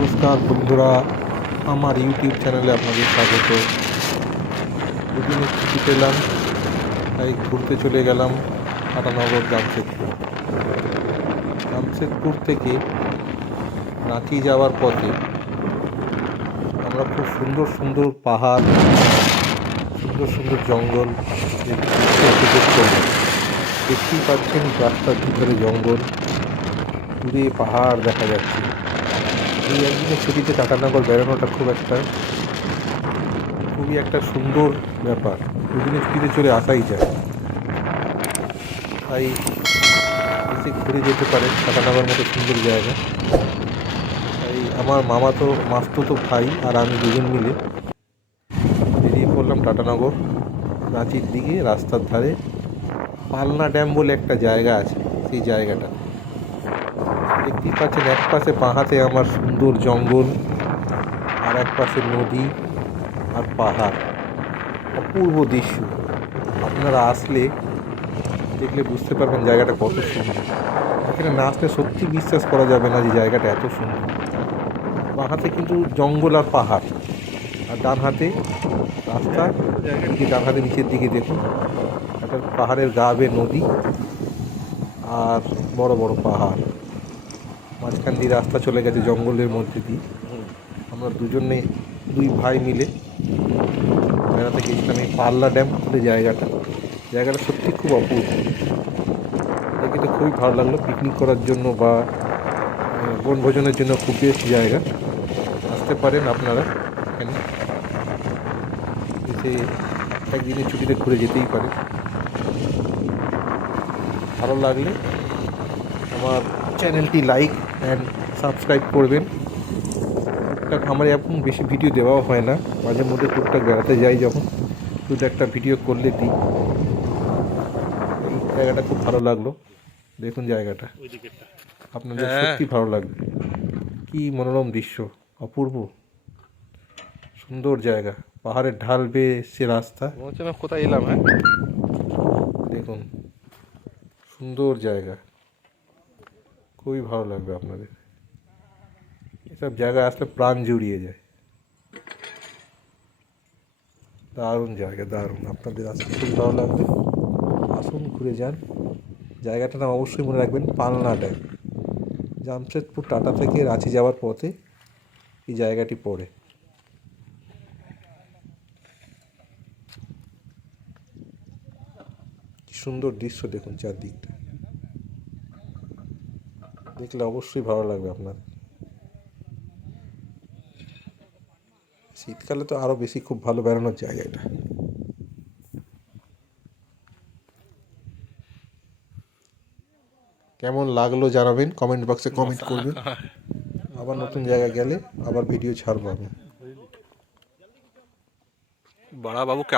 নমস্কার বন্ধুরা, আমার ইউটিউব চ্যানেলে আপনাদের স্বাগত। দুদিনের ছুটি পেলাম, তাই ঘুরতে চলে গেলাম টাটানগর জামশেদপুর থেকে রাঁচি যাওয়ার পথে আমরা খুব সুন্দর সুন্দর পাহাড়, সুন্দর সুন্দর জঙ্গল উপভোগ করলাম। দেখতেই পাচ্ছেন রাস্তার দুধারে জঙ্গল, দূরে পাহাড় দেখা যাচ্ছে। এই একদিনের ছুটিতে টাটানগর বেড়ানোটা খুবই একটা সুন্দর ব্যাপার। দুদিনের ছুটিতে চলে আসাই যায়, তাই এসে ঘুরে যেতে পারেন টাটানগর মতো সুন্দর জায়গা। তাই আমার মামাতো ভাই আর আমি দুজন মিলে বেরিয়ে পড়লাম টাটানগর রাঁচির দিকে। রাস্তার ধারে পালনা ড্যাম বলে একটা জায়গা আছে, সেই জায়গাটা দেখতেই পাচ্ছেন। এক পাশে বাঁ হাতে আমার সুন্দর জঙ্গল, আর এক পাশে নদী আর পাহাড়, অপূর্ব দৃশ্য। আপনারা আসলে দেখলে বুঝতে পারবেন জায়গাটা কত সুন্দর। এখানে না আসলে সত্যি বিশ্বাস করা যাবে না যে জায়গাটা এত সুন্দর। বাঁ হাতে কিন্তু জঙ্গল আর পাহাড়, আর ডান হাতে রাস্তা। ডান হাতে নিচের দিকে দেখুন, একটা পাহাড়ের গা বেয়ে নদী আর বড় বড় পাহাড়। মাঝখান দিয়ে রাস্তা চলে গেছে জঙ্গলের মধ্যে দিয়ে। আমরা দুই ভাই মিলে বেড়াতে গেছিলাম এই পাল্লা ড্যাম বলে জায়গাটা সত্যি খুব অপূর্ব। দেখে তো খুবই ভালো লাগলো। পিকনিক করার জন্য বা বনভোজনের জন্য খুব বেস্ট জায়গা। আসতে পারেন আপনারা এখানে, এসে একদিনের ছুটিতে ঘুরে যেতেই পারেন। ভালো লাগলে আমার চ্যানেলটি লাইক অ্যান্ড সাবস্ক্রাইব করবেন। টুকটাক আমার এখন বেশি ভিডিও দেওয়াও হয় না, মাঝে মধ্যে টুকটাক বেড়াতে যাই যখন, শুধু একটা ভিডিও করলে দিই। এই জায়গাটা খুব ভালো লাগলো। দেখুন জায়গাটা, আপনাদের সত্যি ভালো লাগবে। কি মনোরম দৃশ্য, অপূর্ব সুন্দর জায়গা। পাহাড়ের ঢাল বেয়ে এসছে রাস্তা, কোথায় এলাম। হ্যাঁ, দেখুন সুন্দর জায়গা, খুবই ভালো লাগবে আপনাদের। এসব জায়গায় আসলে প্রাণ জুড়িয়ে যায়। দারুণ জায়গা, দারুণ। আপনাদের আসতে খুবই ভালো লাগবে, আসুন ঘুরে যান। জায়গাটার নাম অবশ্যই মনে রাখবেন, পালনা ড্যাম। জামশেদপুর টাটা থেকে রাঁচি যাওয়ার পথে এই জায়গাটি পড়ে। কি সুন্দর দৃশ্য দেখুন, চারদিকটা দেখলে অবশ্যই ভালো লাগবে আপনার। শীতকালে তো আরও বেশি খুব ভালো বেড়ানোর জায়গা এটা। কেমন লাগলো জানাবেন, কমেন্ট বক্সে কমেন্ট করবেন। আবার নতুন জায়গায় গেলে আবার ভিডিও ছাড়বো আমি। বড়া বাবুকে